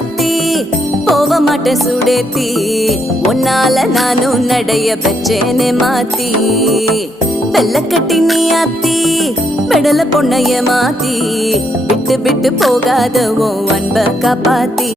ஆத்தி போக மாட்டேன் சுடேத்தி உன்னால நானும் நடைய பெச்சேனே மாத்தி வெள்ளக்கட்டி நீ ஆத்தி பெடல பொண்ணைய மாத்தி விட்டு விட்டு போகாத உன் அன்ப காப்பாத்தி